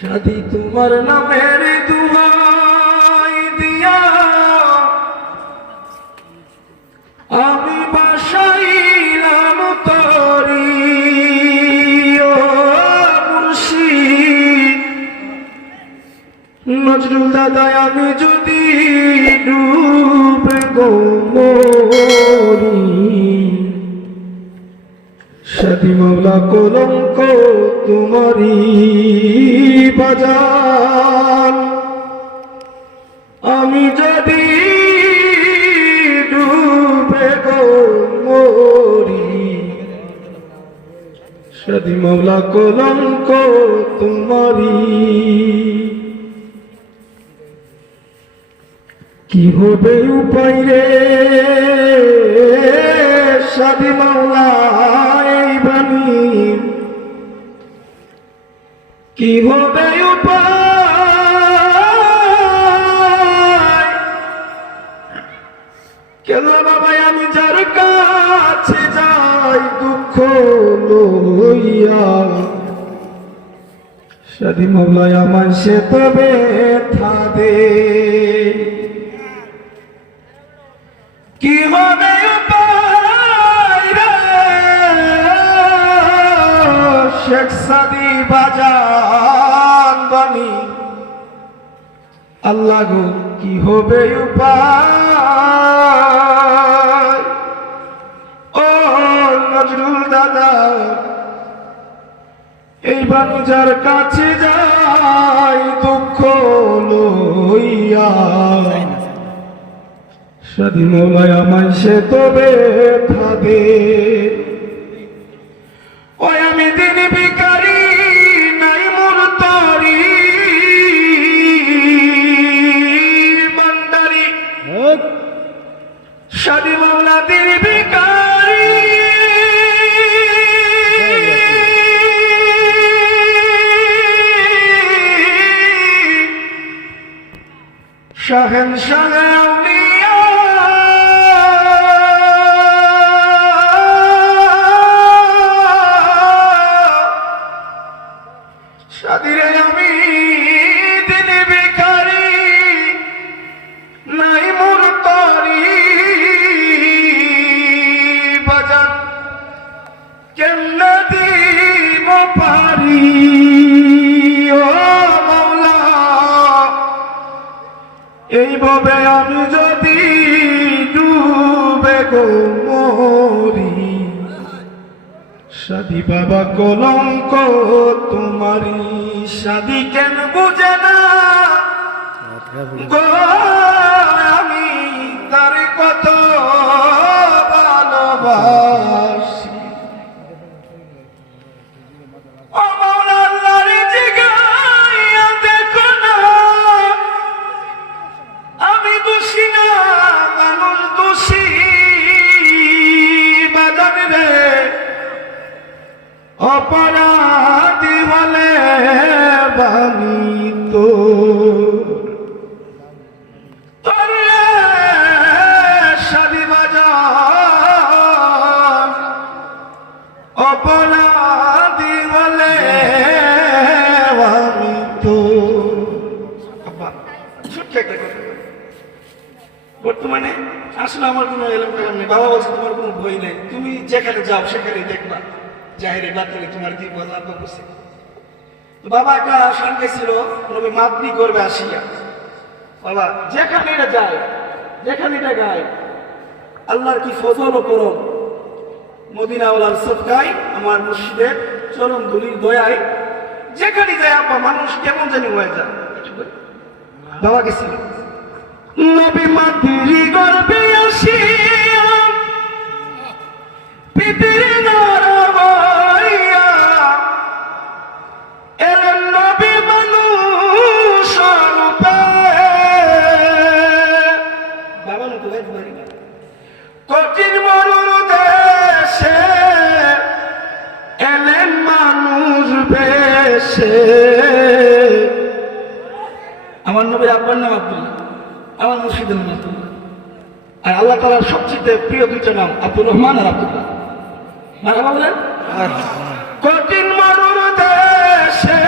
সাদি তোমার নামের দুহাই দিয়া। আমি বাসাইলাম তরি, ও মুর্শিদ। নজরুল দাদায় আমি যদি ডুবে গোমরি সাথী মাওলা কলঙ্ক তোমারি বাজান। আমি যদি ডুবে গোমরি সাথী মাওলা কলঙ্ক তোমারি কি হবে উপায় রে? সাদি মাওলা কি হবে কেন বাবা আমি যার কাছে যাই দুঃখ লইয়া? সাদি মাওলায় আমার সে তবে থাদে কি হবে? শেখ সাদি বাজান বানি আল্লাহ গো, কি হবে উপায়? ও নজরুল দাদা, এই বাণিজার কাছে যাই দুঃখ লইয়া। স্বাধীন আমায় সে তবে থাদে ওই আমি দিন বিকারি শাহেন শাহে সাদিরে আমি দিন বিকারি নাই মোর তরি বাজান কেমনে দিব পারি গো মরি। সাদি বাবা কলঙ্ক তোমারি সাদি কেন বুঝে না? গো অপরাধী হলে বানি তো সাদি বাজার অপরাধী হলে আমি তো আব্বা, ছোট্ট একটা কথা। বর্তমানে আসলে আমার কোনো এলাম নেই। বাবা বলছে তোমার কোনো ভয় নেই। তুমি যেখানে যাও সেখানে দেখবা। জাহেরে বাতিলে তোমার কি বল আব্বা তো বাবা একটা সঙ্গে ছিল নবী মাতনি করবে আসিয়া। বাবা, যেখানে এটা যায়, যেখানে এটা গায়, আল্লাহর কি ফজল ও করম? মদিনাওয়ালার সৎকায়, আমার মুর্শিদের চরম ধুলির দয়ায়, যেখানে যায় আব্বা, মানুষ কেমন জানি হয়ে যায়। বাবা গেছিল। নবী মাতিরি গর্বে আসিয়া পিতির বেশে আমার নবীর আব্বার নাম আব্দুল্লাহ আমার মুর্শিদের নাম আব্দুল্লাহ আর আল্লাহ তালার সবচেয়ে প্রিয় দুইটা নাম আব্দুর রহমান আর আব্দুল্লাহ মারা কঠিন মরুর দেশে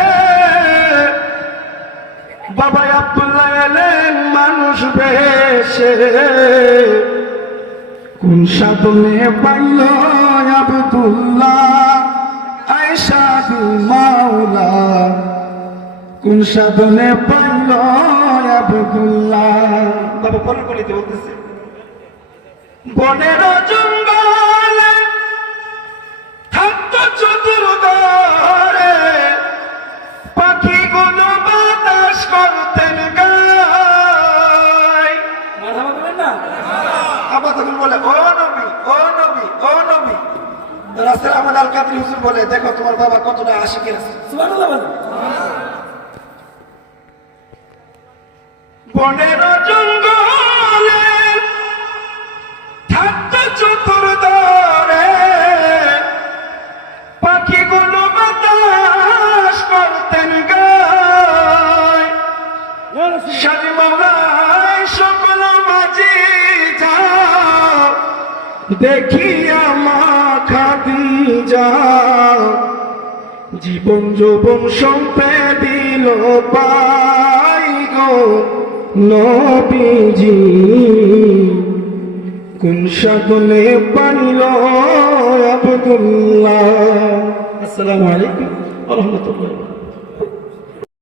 বাবা আব্দুল্লাহ এলেন মানুষ বেশে। কোন সাধনে পাইল আব্দুল্লাহ? আয়সা মাওলা কোন সাধনে পাইল আব্দুল্লাহ? বাবা পরের কলিতে বলতেছে বনের জঙ্গলে থাকতো চতুর্দরে পাখিগুলো বাতাস করতেন গায়। আবার তখন বলে ও রাসেল আহমদ আল কাদরি হুজুর বলে দেখো তোমার বাবা কতটা আশিকে আছে। বনের জঙ্গলে থাকতো চতুর্দরে পাখিগুলো বাতাস করতেন গায়। সাজি মাওলায় সকল মাঝি যাও দেখিয়া মা খাদি যাও। জীবন যৌবন সম্পে দিল পাই গো নবীজি। কোন সাধনে পাইল আবদুল্লাহ। আসসালামু আলাইকুম রহমতুল্লাহ।